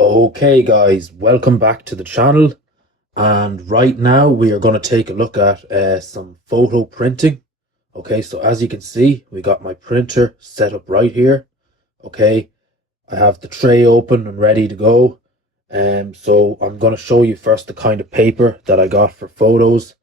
Okay guys, welcome back to the channel, and right now we are going to take a look at some photo printing. Okay, so as you can see, we got my printer set up right here. Okay, I have the tray open and ready to go. So I'm going to show you first the kind of paper that I got for photos,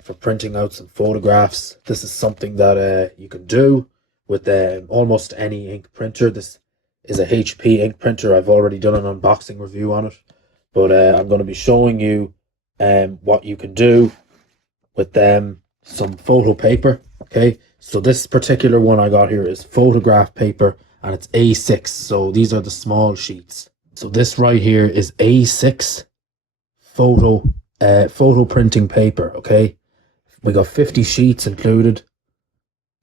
for printing out some photographs. This is something that you can do with almost any ink printer. This is a HP ink printer. I've already done an unboxing review on it, but I'm going to be showing you what you can do with some photo paper. Okay, so this particular one I got here is photograph paper, and it's A6. So these are the small sheets. So this right here is A6 photo printing paper. Okay, we got 50 sheets included,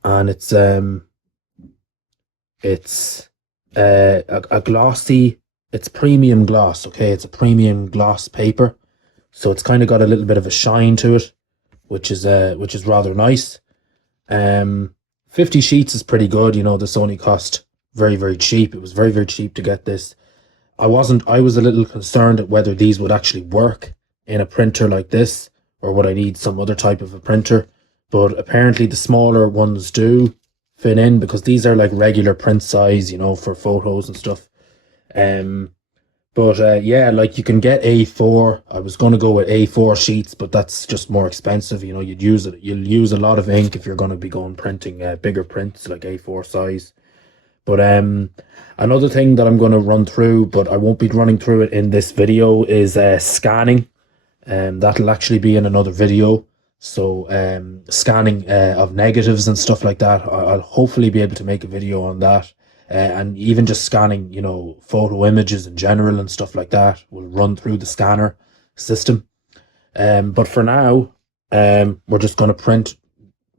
and it's a glossy, it's premium gloss. Okay, it's a premium gloss paper, so it's kind of got a little bit of a shine to it, which is rather nice. 50 sheets is pretty good. You know, this only cost very cheap. It was very cheap to get this. I was a little concerned at whether these would actually work in a printer like this, or would I need some other type of a printer. But apparently the smaller ones do fit in, because these are like regular print size, you know, for photos and stuff. But yeah, like you can get A4. I was going to go with A4 sheets, but that's just more expensive. You know, you'll use a lot of ink if you're going to be going printing bigger prints like A4 size. But another thing that I'm going to run through, but I won't be running through it in this video, is scanning. That'll actually be in another video. So scanning of negatives and stuff like that, I'll hopefully be able to make a video on that. And even just scanning, you know, photo images in general and stuff like that will run through the scanner system. But for now, we're just going to print.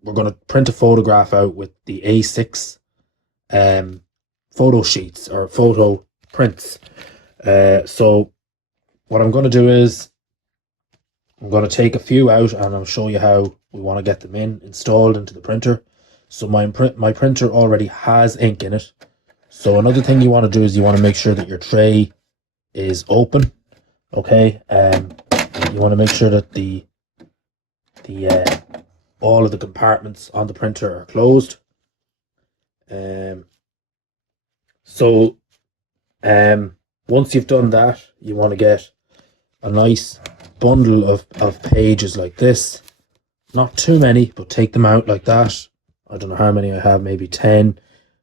We're going to print a photograph out with the A6 photo sheets or photo prints. So what I'm going to do is I'm going to take a few out, and I'll show you how we want to get them installed into the printer. So my printer already has ink in it. So another thing you want to do is you want to make sure that your tray is open. Okay, you want to make sure that the all of the compartments on the printer are closed. So once you've done that, you want to get a nice bundle of pages like this. Not too many, but take them out like that. I don't know how many I have, maybe 10,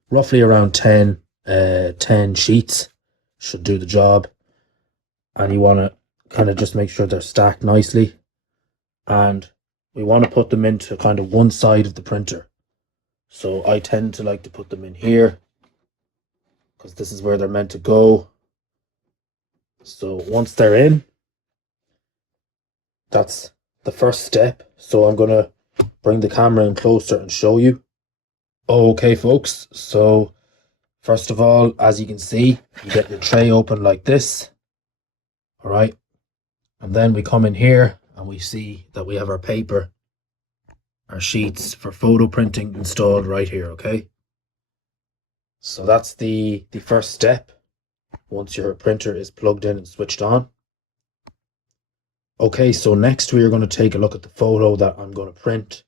roughly around 10 sheets should do the job. And you want to kind of just make sure they're stacked nicely, and we want to put them into kind of one side of the printer. So I tend to like to put them in here, because this is where they're meant to go. So once they're in, that's the first step. So I'm going to bring the camera in closer and show you. Okay folks, so first of all, as you can see, you get your tray open like this. All right, and then we come in here and we see that we have our paper, our sheets for photo printing installed right here. Okay, so that's the first step once your printer is plugged in and switched on. Okay, so next we are going to take a look at the photo that I'm going to print,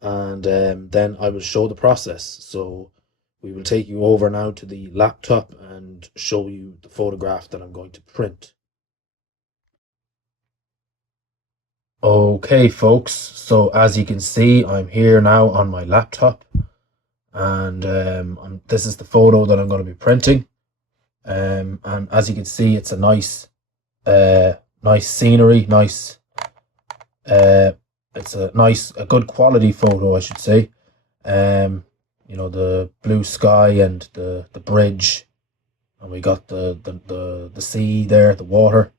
and then I will show the process. So we will take you over now to the laptop and show you the photograph that I'm going to print. Okay folks, so as you can see, I'm here now on my laptop, and this is the photo that I'm going to be printing. And as you can see, it's a nice scenery, it's a good quality photo, I should say. You know, the blue sky and the bridge, and we got the sea there, the water.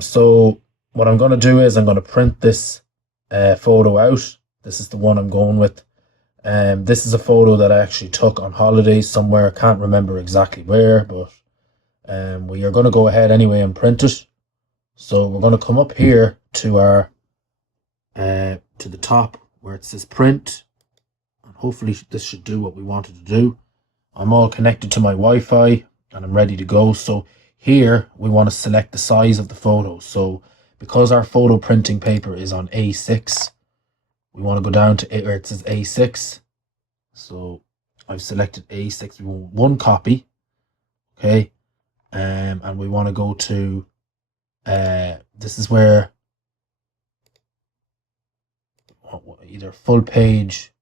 So what I'm going to do is I'm going to print this photo out. This is the one I'm going with. This is a photo that I actually took on holidays somewhere. I can't remember exactly where, but we are going to go ahead anyway and print it. So we're going to come up here to our to the top where it says print, and hopefully this should do what we wanted to do. I'm all connected to my Wi-Fi and I'm ready to go. So here we want to select the size of the photo. So because our photo printing paper is on A6, we want to go down to where it says A6. So I've selected A6. We want one copy. Okay. And we want to go to this is where either full page.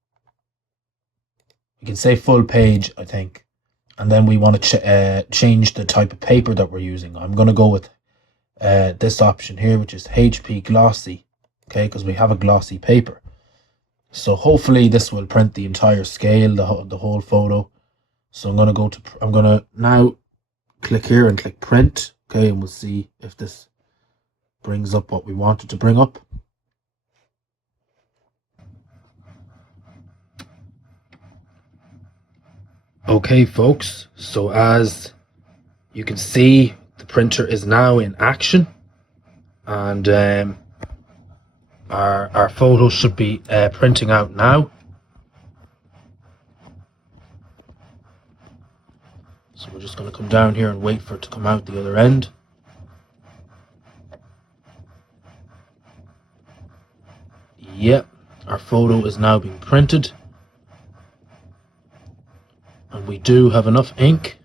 We can say full page, I think. And then we want to change the type of paper that we're using. I'm going to go with this option here, which is HP glossy. Okay, because we have a glossy paper. So hopefully this will print the entire scale, the whole photo. So I'm going to now click here and click print. Okay, and we'll see if this brings up what we wanted to bring up. Okay, folks, so as you can see, the printer is now in action, and our photo should be printing out now. So we're just going to come down here and wait for it to come out the other end. Yep, our photo is now being printed. And we do have enough ink.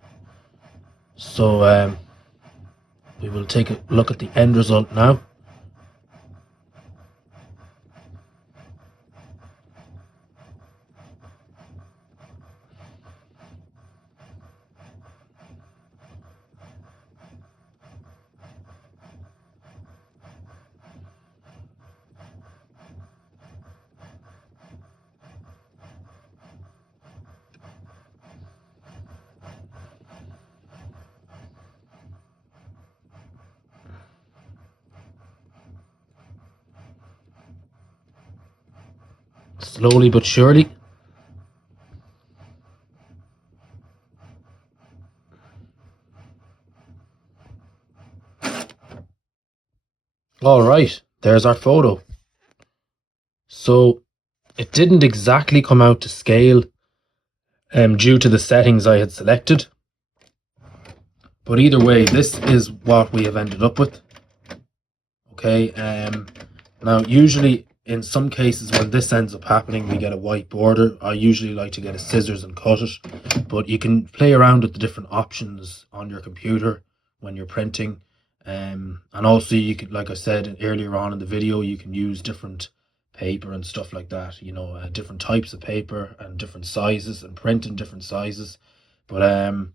So we will take a look at the end result now. Slowly but surely. Alright, there's our photo. So it didn't exactly come out to scale due to the settings I had selected. But either way, this is what we have ended up with. Okay, now usually in some cases when this ends up happening, we get a white border. I usually like to get a scissors and cut it, but you can play around with the different options on your computer when you're printing. And also you could, like I said earlier on in the video, you can use different paper and stuff like that, you know, different types of paper and different sizes, and print in different sizes. But I'm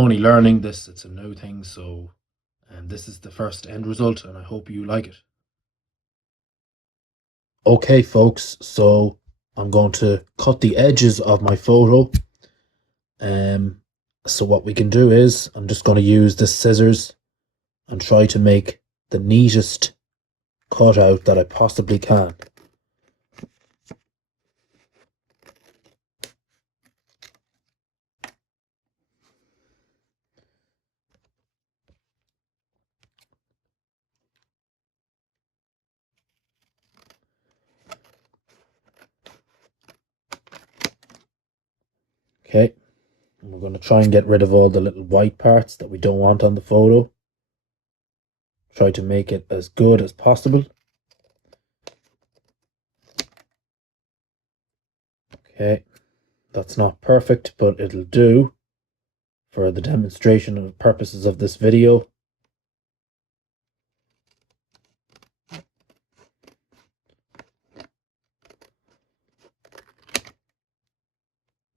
only learning this, it's a new thing, so this is the first end result, and I hope you like it. Okay, folks, so I'm going to cut the edges of my photo. So what we can do is, I'm just going to use the scissors and try to make the neatest cutout that I possibly can. Okay, and we're going to try and get rid of all the little white parts that we don't want on the photo. Try to make it as good as possible. Okay, that's not perfect, but it'll do for the demonstration purposes of this video.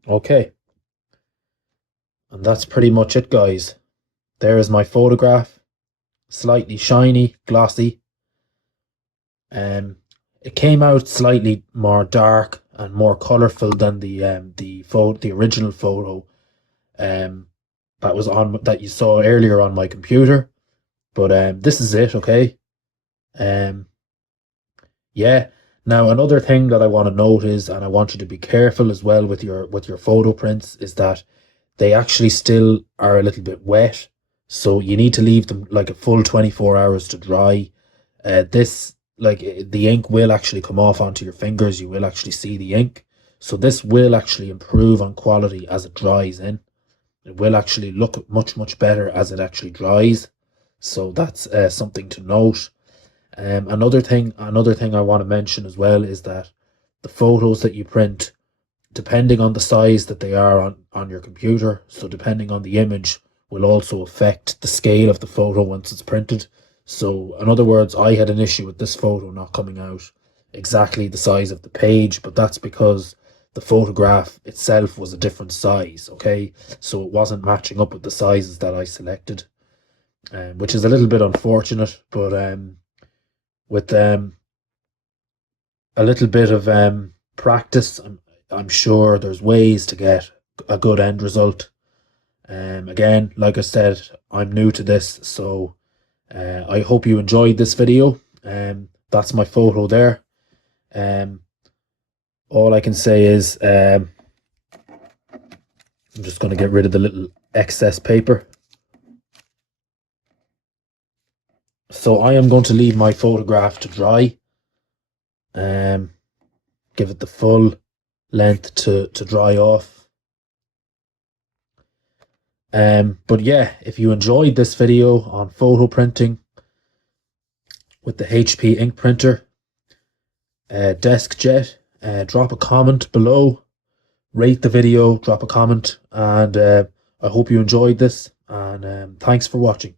Okay, and that's pretty much it, guys. There is my photograph, slightly shiny, glossy. It came out slightly more dark and more colorful than the original photo that you saw earlier on my computer. But this is it, okay? Yeah. Now another thing that I want to note is, and I want you to be careful as well with your photo prints, is that they actually still are a little bit wet. So you need to leave them like a full 24 hours to dry. The ink will actually come off onto your fingers. You will actually see the ink. So this will actually improve on quality as it dries in. It will actually look much better as it actually dries. So that's something to note. Another thing I want to mention as well is that the photos that you print, depending on the size that they are on your computer, so depending on the image, will also affect the scale of the photo once it's printed. So in other words, I had an issue with this photo not coming out exactly the size of the page, but that's because the photograph itself was a different size, okay? So it wasn't matching up with the sizes that I selected, which is a little bit unfortunate, but with a little bit of practice, I'm sure there's ways to get a good end result. Again, like I said, I'm new to this, so I hope you enjoyed this video. That's my photo there. All I can say is I'm just going to get rid of the little excess paper. So I am going to leave my photograph to dry. Give it the full length to dry off. But yeah, if you enjoyed this video on photo printing with the HP ink printer, DeskJet, drop a comment below, rate the video, drop a comment, and I hope you enjoyed this, and thanks for watching.